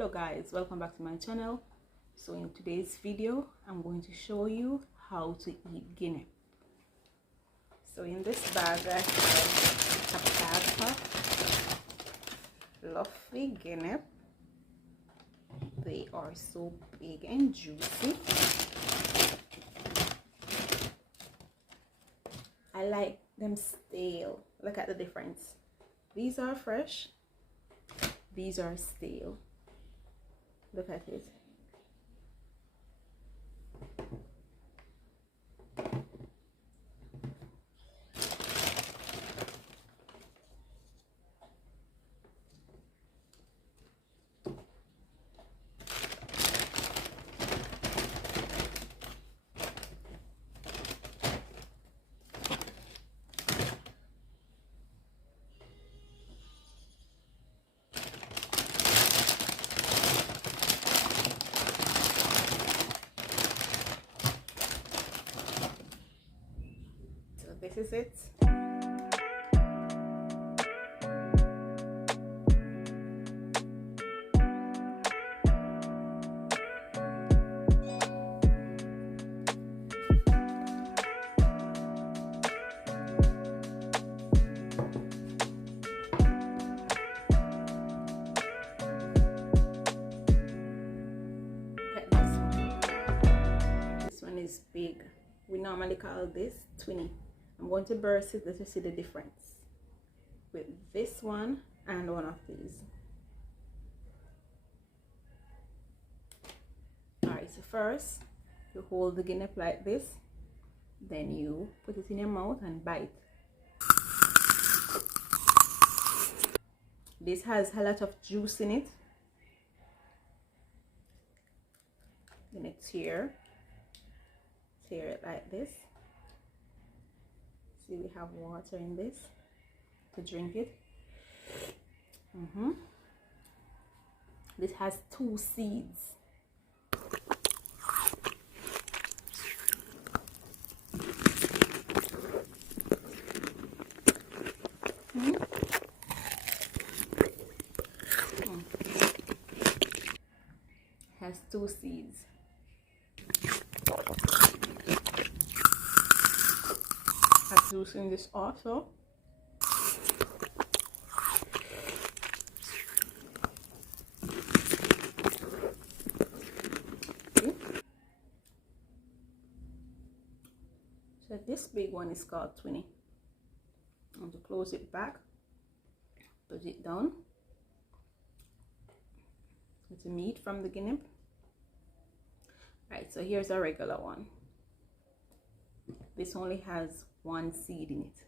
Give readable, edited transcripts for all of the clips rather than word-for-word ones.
Hello guys, welcome back to my channel. So in today's video I'm going to show you how to eat guinep. So in this bag I have a bag of fluffy guinep. They are so big and juicy. I like them stale. Look at the difference. These are fresh, these are stale. Look at it. This is it. This one is big. We normally call this twinny. I'm going to burst it to see the difference with this one and one of these. Alright, so first you hold the guinep like this, then you put it in your mouth and bite. This has a lot of juice in it. Then you tear it like this. See, we have water in this to drink it. This has 2 seeds. Has 2 seeds. Has juice in this also. Okay. So this big one is called twinny. I'm going to close it back, put it down. It's a meat from the guinep. Right, so here's a regular one. This only has 1 seed in it.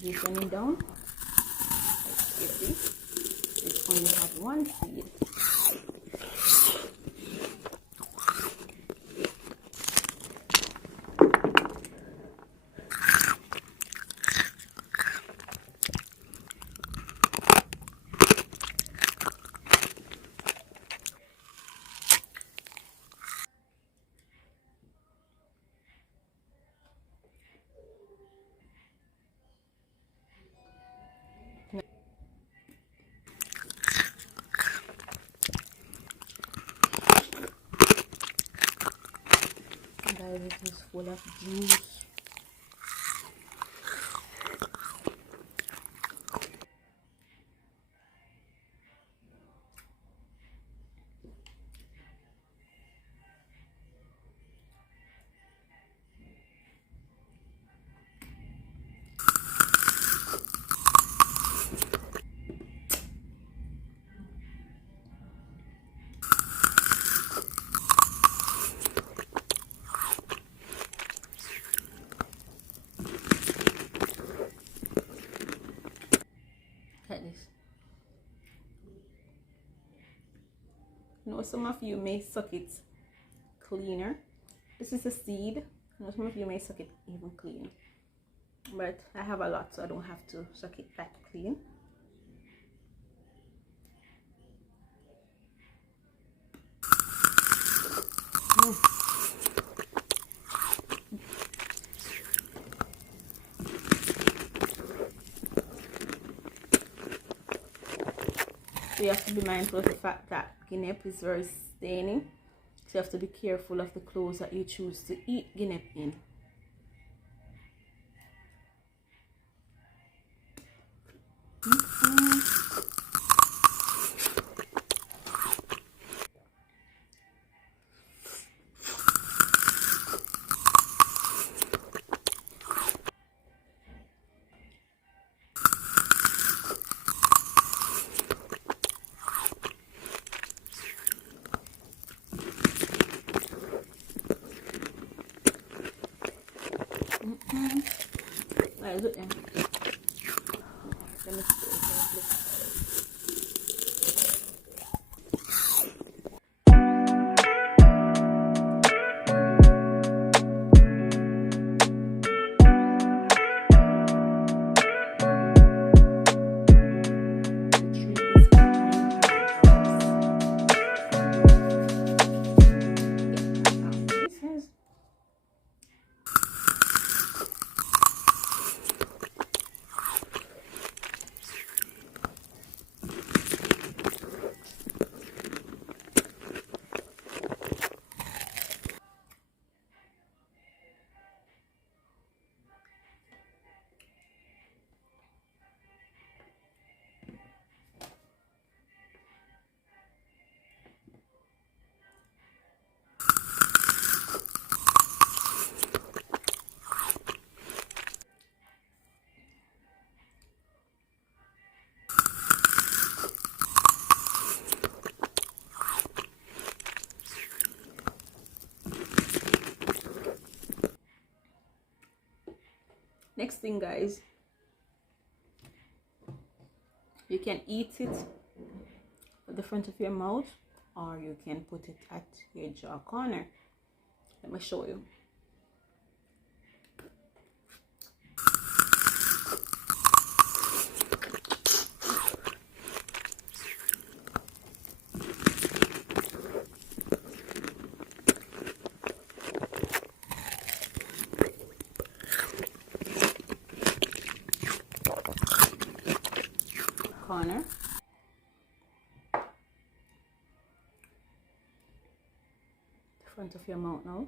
This one is down. Let's see. This only has 1 seed. Guys, it is full of juice. Like this. You know, some of you may suck it cleaner. This is a seed. You know, some of you may suck it even cleaner. but I have a lot, so I don't have to suck it that clean. So you have to be mindful of the fact that guinep is very staining, so you have to be careful of the clothes that you choose to eat guinep in. Let me see. Next thing, guys, you can eat it at the front of your mouth, or you can put it at your jaw corner. Let me show you. Corner. The front of your mouth now.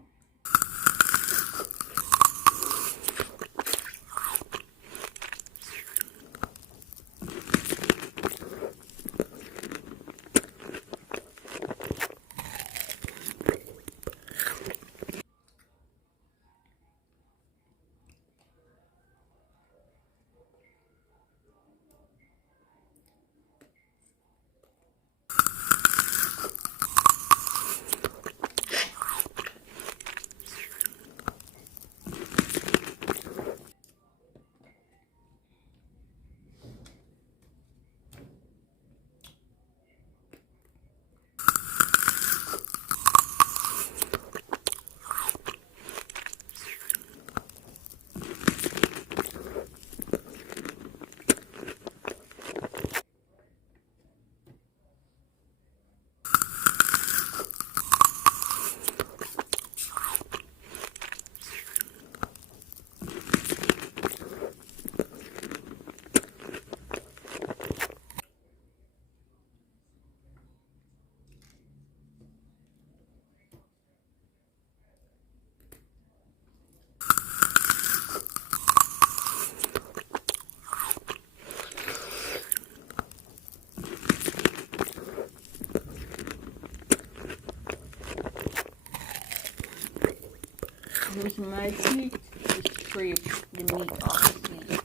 With my teeth to scrape the meat off the meat.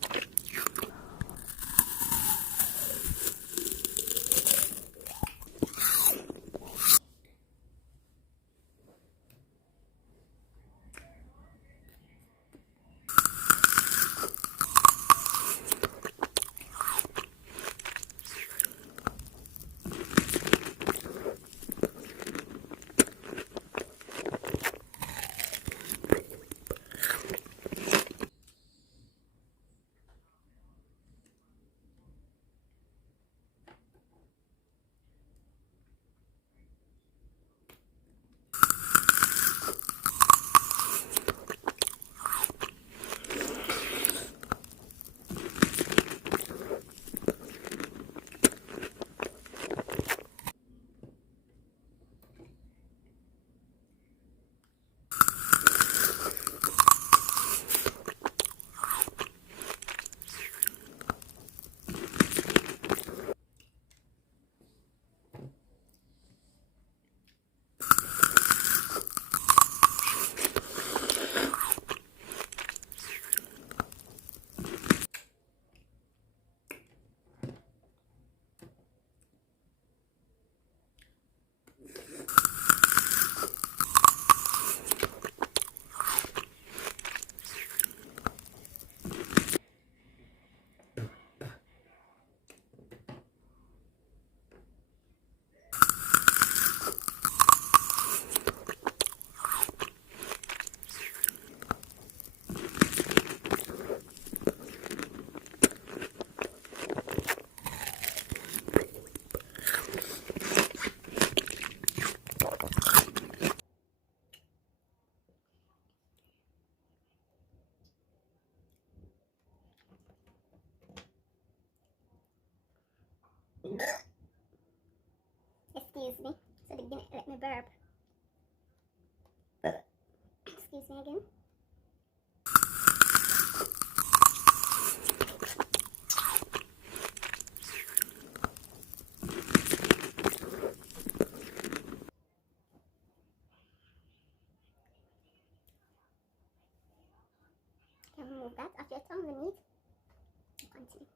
Excuse me. So the guinea let me burp. Excuse me again. Can remove that off your tongue, the meat. Continue.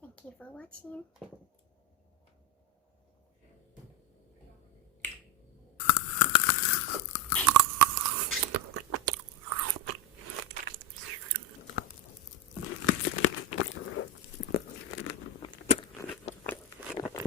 Thank you for watching.